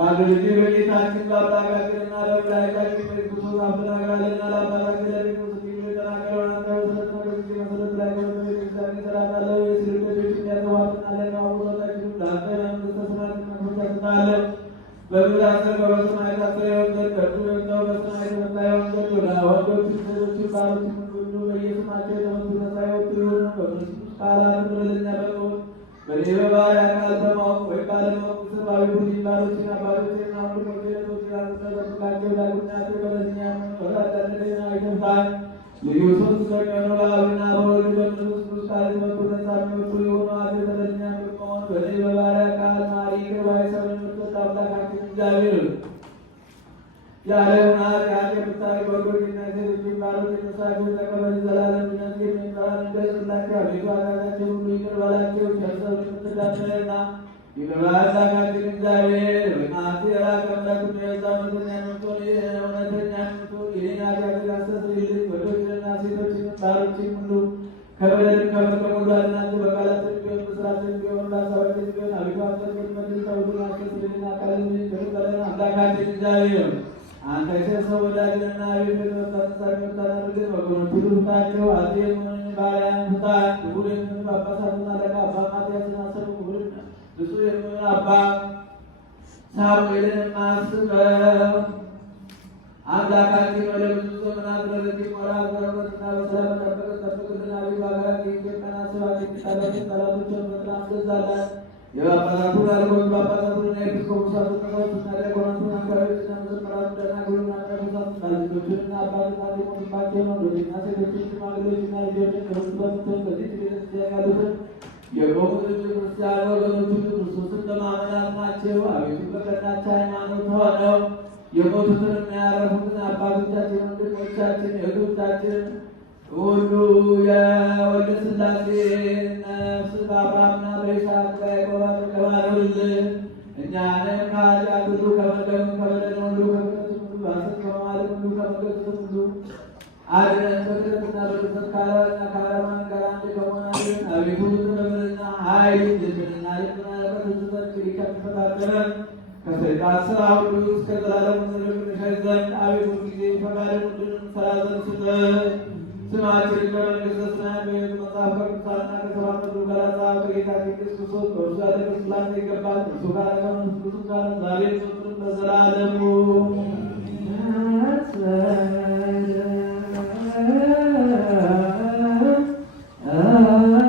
በአገልግሎት በጌታችን በአምላካችንና በመድኃኒታችን በክርስቶስ አፈናግራልና ለአባታችን ለቅዱስ ጊዜ የተናገረውን አንተ ውስረት መገዝ መሰረት ላይ ከሆነ ቤተክርስቲያን ይሰራታለሁ የስልደቶች የሚያተዋትና ለማውጣታችን ለአንተ ለመንግሥተ ሰማያት መክፈቻ ስጣለሁ። በምድር አስር በሰማይ ታስረ ይሆን ዘንድ ከእርሱ የወጣው በሰማይ የተመታ ይሆን ዘንድ ወደ ወንዶች ሴቶችን ባሮችን ሁሉ በየስማቸው የተመቱ ነፃ የወጡ ይሆኑ በክርስቶስ ቃላት ምረለኛ በመሆን በእኔ በባሪያ ቃል በማወቅ ወይም ባለማወቅ ሰብአዊ ቡድን ባሮችን አባቶችና ወንድሞች እህቶችን አንስተጠብቃቸው ዳግምናቸው በለኛ ወላዳነትና ይተምታል ልዩ ሶስት ከሚሆኑ በአብና በወልድ በመንፈስ ቅዱስ ቃል የተመቱ ነፃ የሚወጡ የሆኑ አብ በለኛ በመሆን በእኔ በባሪያ ቃል ማሪ ክባይ ሰብን የምትወድ አምላካችን እግዚአብሔር የዓለሙን ኃጢአት የምታርቅ ወንዶችና ሴቶችን ባሮች የነሳቸው ተቀበል ዘላለም ድነት የሚባል እንደስላቸው አቤቱ ኃጢአታቸውን ሁሉ ይቅር በላቸው ቸርሰው የምትዳፈርና የአምላካችን እግዚአብሔር በመዓት የራቀ አምላክ የበዛ እውነተኛ የምትሆን እውነተኛ የምትሆን ይህን ኃጢአት ያስተሰርይልን ወንዶችንና ሴቶችን ባሮችን ሁሉ ከበደልም ከመርገም ሁሉ አድናቸው በቃላችን ቢሆን በሥራችን ቢሆን በሐሳባችን ቢሆን አቤቱ አንተ የምትመልስ ተውሉን አስተሰርይልን አቃልን ይቅር በለን አምላካችን እግዚአብሔር አንተ የሰው ወዳጅና ቤት ተመሳሳይ ታደርገን ወገኖች ሁሉ ፍታቸው። አዜምን ባሪያን ፍታ። ክቡር የሚሆን ጳጳሳትና አለቃ አባ ማትያስን አሰሩ። ክቡር ብፁዕ የሚሆን አባ ሳሙኤልን አስበው። አምላካችን ወደ ብዙ ዘመናት ለረጅም ወራት በእውነትና በሰላም ጠብቅልን። አቤቱ ሀገራችን ኢትዮጵያን አስባት። የሚጣሉትን ጠላቶቿን በጥላ አስገዛላት። የጳጳሳቱን አለቆች ጳጳሳቱንና ኤጲስቆጶሳቱን ቀሳውስትና ዲያቆናቱን አንጋዮችና መዘምራኑን ደናግሉን መነኮሳቱን ባለቤቶችንና አባቶቻት የሞቱባቸውን ወንዶችና ሴቶችን ሽማግሌዎችና ልጆችን ከሁሉ በምትሆን በዚህች ቤተክርስቲያን ያሉትን የቆሙትን ክርስቲያን ወገኖች ሁሉ ክርስቶስን በማመን ናቸው። አቤቱ በቀናች ሃይማኖት ሆነው የሞቱትን የሚያረፉትን አባቶቻችን ወንድሞቻችን እህቶቻችን ሁሉ የወልደ ሥላሴ ነፍስ በአብርሃምና በይስሐቅ በያዕቆብ ተባረሩልን። እኛንም ከኃጢአት ሁሉ ከመርገም ከበደል ሁሉ ከክፋት ሁሉ በሐሰት ከመማለድ ሁሉ ከመገዛት ሁሉ አድነን። በክህደትና በርኵሰት ከአላዋና ከአረማውያን ጋር አንድ ከመሆናችን አቤቱ ጥበብንና ኃይልን ልብንና ልብና ለበትዝበት እንግዲህ ከሚፈታተነን ከሰይጣን ሥራ ሁሉ እስከ ዘላለሙ እንሸሽ ዘንድ አቤቱ ጊዜ ፈቃድን ሁሉን እንሠራ ዘንድ ስጠን። ስማችን በመንግሥተ ሰማያት በሕይወት መጽሐፍ ከቅዱሳንና ከሰባቱ ጋር በጌታችን ኢየሱስ ክርስቶስ በእርሱ ያለ ስላሴ ይገባል። እርሱ ጋር ከመንፈስ ቅዱስ ጋር ዛሬም ዘወትርም ለዘላለሙ